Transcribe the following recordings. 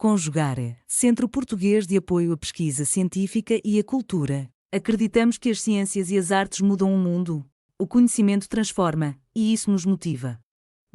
Conjugare, Centro Português de Apoio à Pesquisa Científica e à Cultura. Acreditamos que as ciências e as artes mudam o mundo. O conhecimento transforma, e isso nos motiva.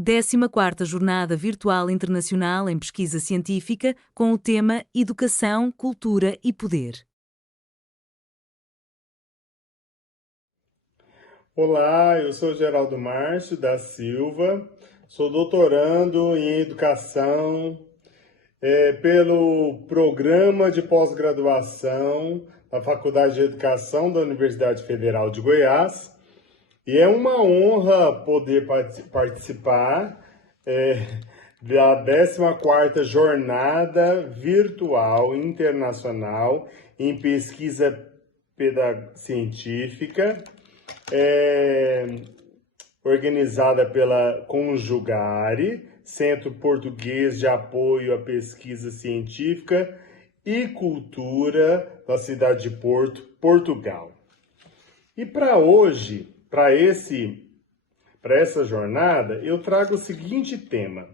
14ª Jornada Virtual Internacional em Pesquisa Científica, com o tema Educação, Cultura e Poder. Olá, eu sou Geraldo Márcio da Silva, sou doutorando em Educação pelo Programa de Pós-Graduação da Faculdade de Educação da Universidade Federal de Goiás, e é uma honra poder participar da 14ª Jornada Virtual Internacional em Pesquisa Científica, organizada pela Conjugare, Centro Português de Apoio à Pesquisa Científica e Cultura, da cidade de Porto, Portugal. E para hoje, para essa jornada, eu trago o seguinte tema: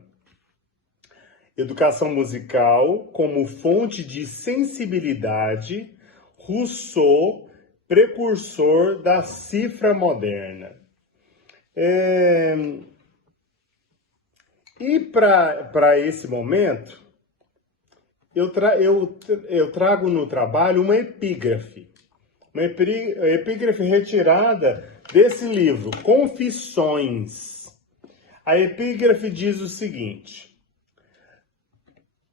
educação musical como fonte de sensibilidade, Rousseau, precursor da cifra moderna. E para esse momento, eu trago no trabalho uma epígrafe retirada desse livro, Confissões. A epígrafe diz o seguinte: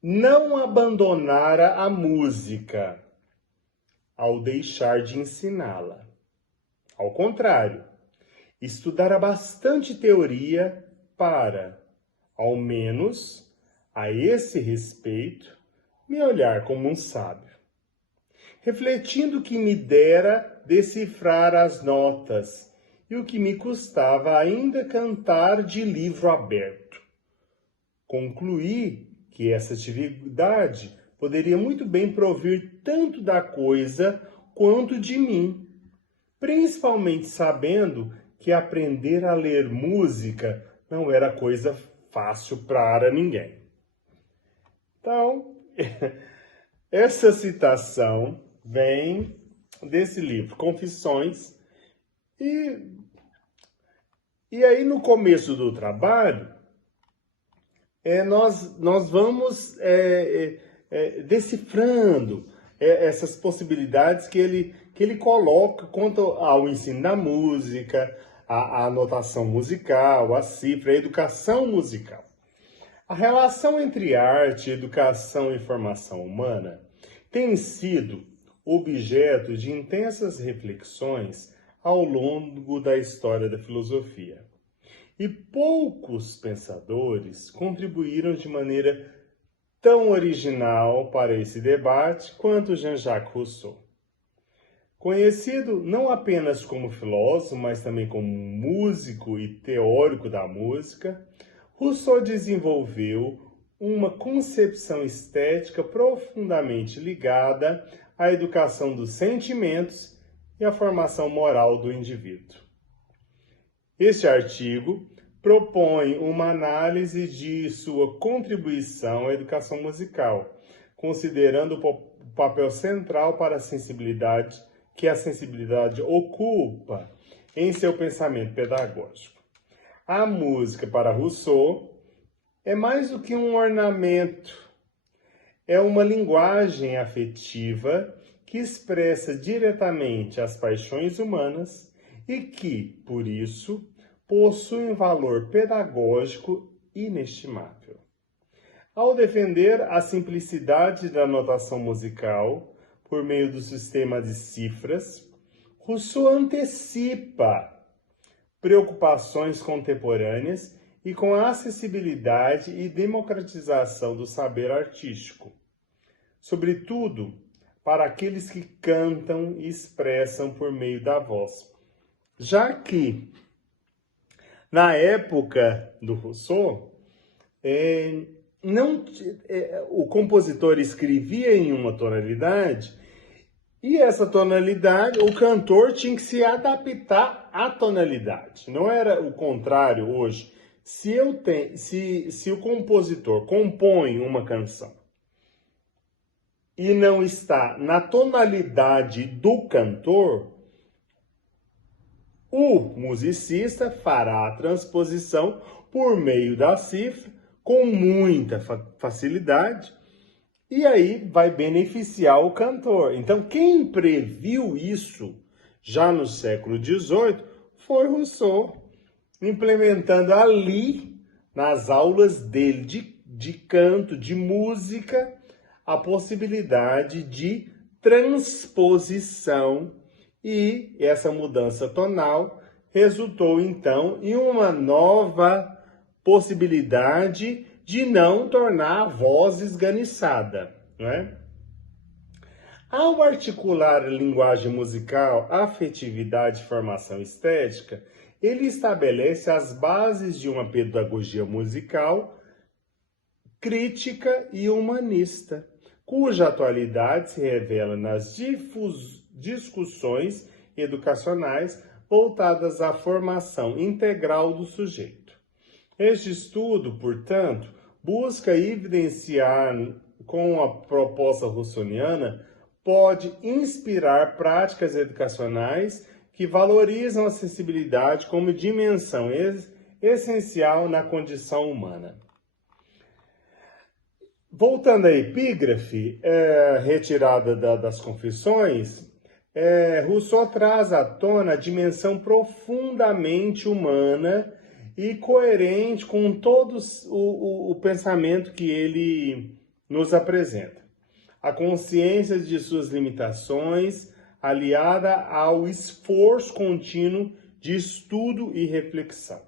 não abandonara a música ao deixar de ensiná-la. Ao contrário, estudara bastante teoria para, ao menos, a esse respeito, me olhar como um sábio, refletindo que me dera decifrar as notas e o que me custava ainda cantar de livro aberto. Concluí que essa atividade poderia muito bem provir tanto da coisa quanto de mim, principalmente sabendo que aprender a ler música não era coisa fácil para ninguém. Então, essa citação vem desse livro, Confissões, e aí no começo do trabalho, nós vamos decifrando essas possibilidades que ele coloca quanto ao ensino da música, a notação musical, a cifra, a educação musical. A relação entre arte, educação e formação humana tem sido objeto de intensas reflexões ao longo da história da filosofia. E poucos pensadores contribuíram de maneira tão original para esse debate quanto Jean-Jacques Rousseau. Conhecido não apenas como filósofo, mas também como músico e teórico da música, Rousseau desenvolveu uma concepção estética profundamente ligada à educação dos sentimentos e à formação moral do indivíduo. Este artigo propõe uma análise de sua contribuição à educação musical, considerando o papel central para a sensibilidade que a sensibilidade ocupa em seu pensamento pedagógico. A música, para Rousseau, é mais do que um ornamento, é uma linguagem afetiva que expressa diretamente as paixões humanas e que, por isso, possui um valor pedagógico inestimável. Ao defender a simplicidade da notação musical por meio do sistema de cifras, Rousseau antecipa preocupações contemporâneas e com a acessibilidade e democratização do saber artístico, sobretudo para aqueles que cantam e expressam por meio da voz, já que na época do Rousseau, o compositor escrevia em uma tonalidade e essa tonalidade, o cantor tinha que se adaptar à tonalidade. Não era o contrário hoje. Se o compositor compõe uma canção e não está na tonalidade do cantor, o musicista fará a transposição por meio da cifra com muita facilidade e aí vai beneficiar o cantor. Então, quem previu isso já no século XVIII foi Rousseau, implementando ali nas aulas dele de canto, de música, a possibilidade de transposição, e essa mudança tonal resultou então em uma nova possibilidade de não tornar a voz esganiçada, não é? Ao articular a linguagem musical, afetividade e formação estética, ele estabelece as bases de uma pedagogia musical crítica e humanista, cuja atualidade se revela nas discussões educacionais voltadas à formação integral do sujeito. Este estudo, portanto, busca evidenciar com a proposta russoniana pode inspirar práticas educacionais que valorizam a sensibilidade como dimensão essencial na condição humana. Voltando à epígrafe, retirada das Confissões, Rousseau traz à tona a dimensão profundamente humana e coerente com todo o pensamento que ele nos apresenta. A consciência de suas limitações, aliada ao esforço contínuo de estudo e reflexão.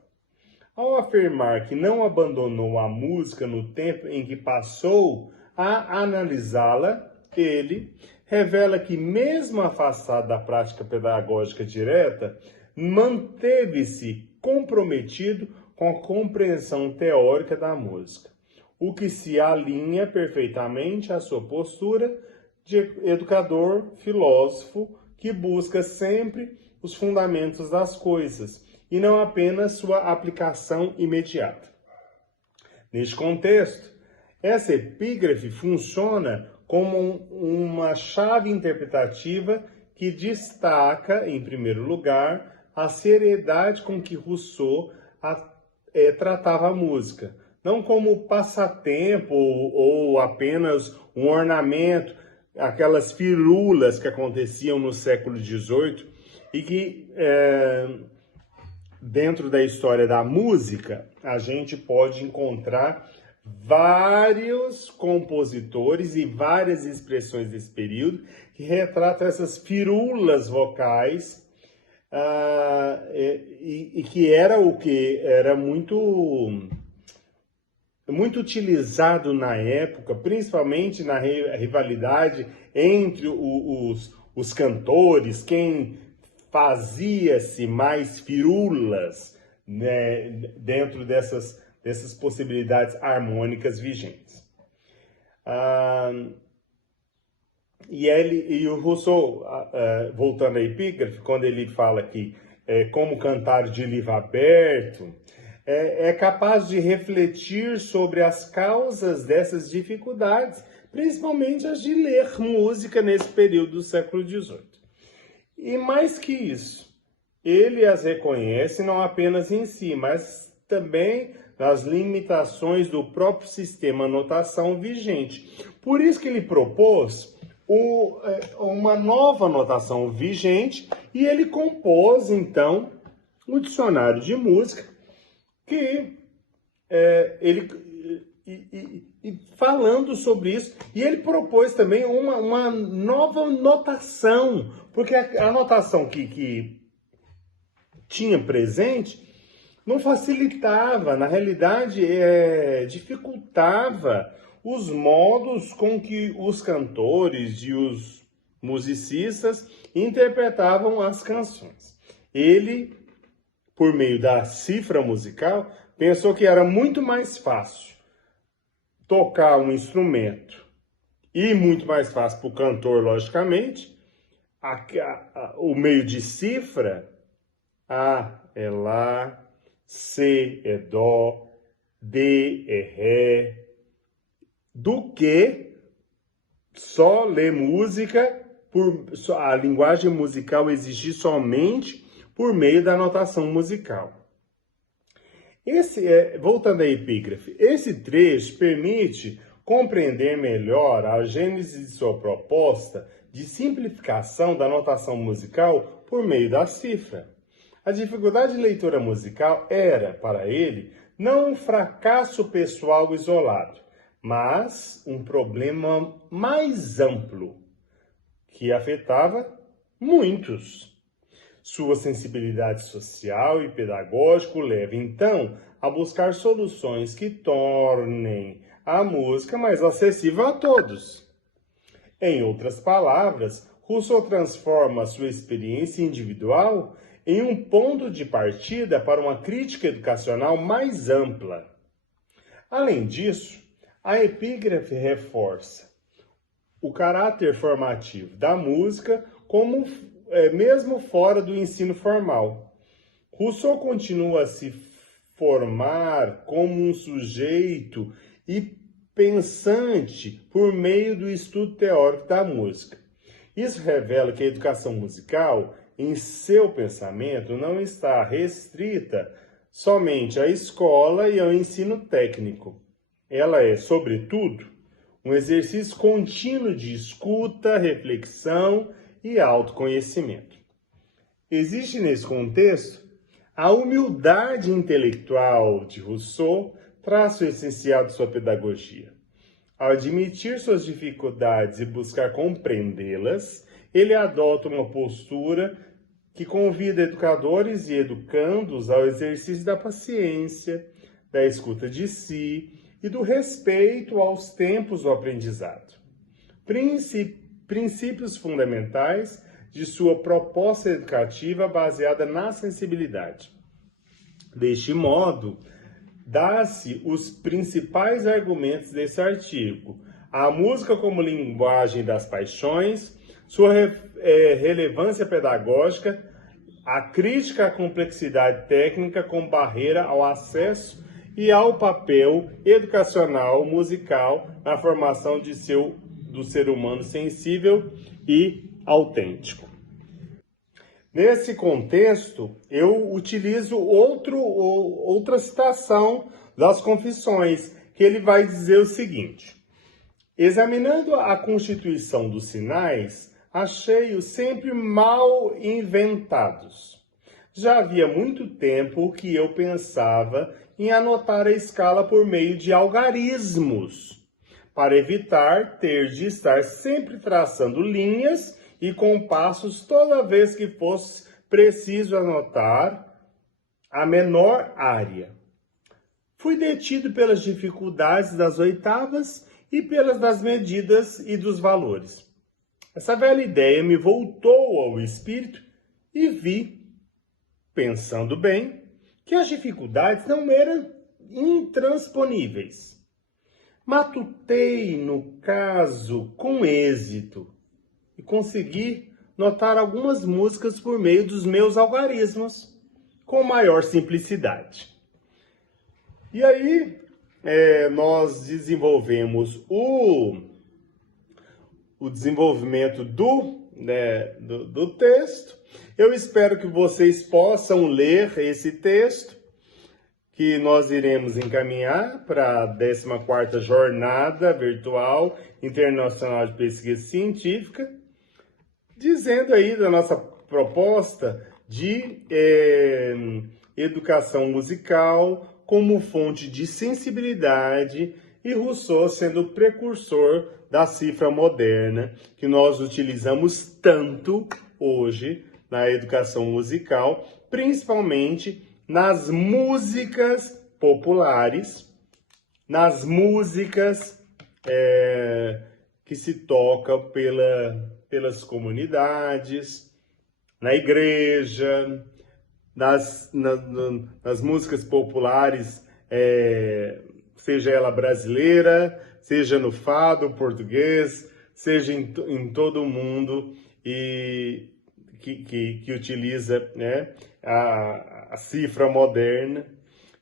Ao afirmar que não abandonou a música no tempo em que passou a analisá-la, ele revela que, mesmo afastado da prática pedagógica direta, manteve-se comprometido com a compreensão teórica da música, o que se alinha perfeitamente à sua postura de educador, filósofo, que busca sempre os fundamentos das coisas, e não apenas sua aplicação imediata. Neste contexto, essa epígrafe funciona como uma chave interpretativa que destaca, em primeiro lugar, a seriedade com que Rousseau tratava a música, não como passatempo ou apenas um ornamento, aquelas firulas que aconteciam no século XVIII e que dentro da história da música, a gente pode encontrar vários compositores e várias expressões desse período que retratam essas firulas vocais e que era o que era muito utilizado na época, principalmente na rivalidade entre os cantores, quem fazia-se mais firulas, né, dentro dessas possibilidades harmônicas vigentes. E o Rousseau, voltando à epígrafe, quando ele fala que como cantar de livro aberto, é capaz de refletir sobre as causas dessas dificuldades, principalmente as de ler música nesse período do século XVIII. E mais que isso, ele as reconhece não apenas em si, mas também nas limitações do próprio sistema notação vigente. Por isso que ele propôs uma nova notação vigente e ele compôs, então, um dicionário de música que falando sobre isso, e ele propôs também uma nova notação, porque a notação que tinha presente não facilitava, na realidade dificultava os modos com que os cantores e os musicistas interpretavam as canções. Ele, por meio da cifra musical, pensou que era muito mais fácil tocar um instrumento e muito mais fácil para o cantor, logicamente, o meio de cifra, A é Lá, C é Dó, D é Ré, do que só ler música, a linguagem musical existir somente por meio da notação musical. Voltando à epígrafe, esse trecho permite compreender melhor a gênese de sua proposta de simplificação da notação musical por meio da cifra. A dificuldade de leitura musical era, para ele, não um fracasso pessoal isolado, mas um problema mais amplo, que afetava muitos. Sua sensibilidade social e pedagógica o leva, então, a buscar soluções que tornem a música mais acessível a todos. Em outras palavras, Rousseau transforma sua experiência individual em um ponto de partida para uma crítica educacional mais ampla. Além disso, a epígrafe reforça o caráter formativo da música como mesmo fora do ensino formal. Rousseau continua a se formar como um sujeito e pensante por meio do estudo teórico da música. Isso revela que a educação musical, em seu pensamento, não está restrita somente à escola e ao ensino técnico. Ela é, sobretudo, um exercício contínuo de escuta, reflexão e autoconhecimento. Existe nesse contexto a humildade intelectual de Rousseau, traço essencial de sua pedagogia. Ao admitir suas dificuldades e buscar compreendê-las, ele adota uma postura que convida educadores e educandos ao exercício da paciência, da escuta de si e do respeito aos tempos do aprendizado. Princípios fundamentais de sua proposta educativa baseada na sensibilidade. Deste modo, dá-se os principais argumentos desse artigo: a música como linguagem das paixões, sua relevância pedagógica, a crítica à complexidade técnica como barreira ao acesso e ao papel educacional musical na formação do ser humano sensível e autêntico. Nesse contexto, eu utilizo outra citação das Confissões, que ele vai dizer o seguinte: examinando a constituição dos sinais, achei-os sempre mal inventados. Já havia muito tempo que eu pensava em anotar a escala por meio de algarismos, para evitar ter de estar sempre traçando linhas e compassos toda vez que fosse preciso anotar a menor área. Fui detido pelas dificuldades das oitavas e pelas das medidas e dos valores. Essa velha ideia me voltou ao espírito e vi, pensando bem, que as dificuldades não eram intransponíveis. Matutei no caso com êxito e consegui notar algumas músicas por meio dos meus algarismos, com maior simplicidade. E aí, nós desenvolvemos o desenvolvimento do texto. Eu espero que vocês possam ler esse texto, que nós iremos encaminhar para a 14ª Jornada Virtual Internacional de Pesquisa Científica, dizendo aí da nossa proposta de educação musical como fonte de sensibilidade e Rousseau sendo o precursor da cifra moderna, que nós utilizamos tanto hoje na educação musical, principalmente nas músicas populares, nas músicas que se tocam pelas comunidades, na igreja, nas músicas populares, seja ela brasileira, seja no fado português, seja em todo o mundo, e que utiliza, né, a cifra moderna.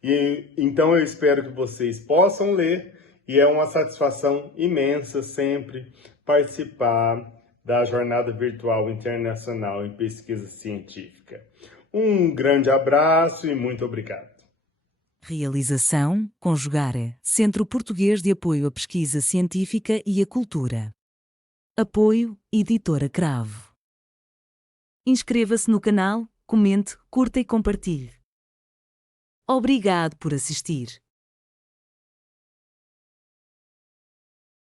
E então eu espero que vocês possam ler e é uma satisfação imensa sempre participar da Jornada Virtual Internacional em Pesquisa Científica. Um grande abraço e muito obrigado. Realização, Conjugare, Centro Português de Apoio à Pesquisa Científica e à Cultura. Apoio, Editora Cravo. Inscreva-se no canal, comente, curta e compartilhe. Obrigado por assistir.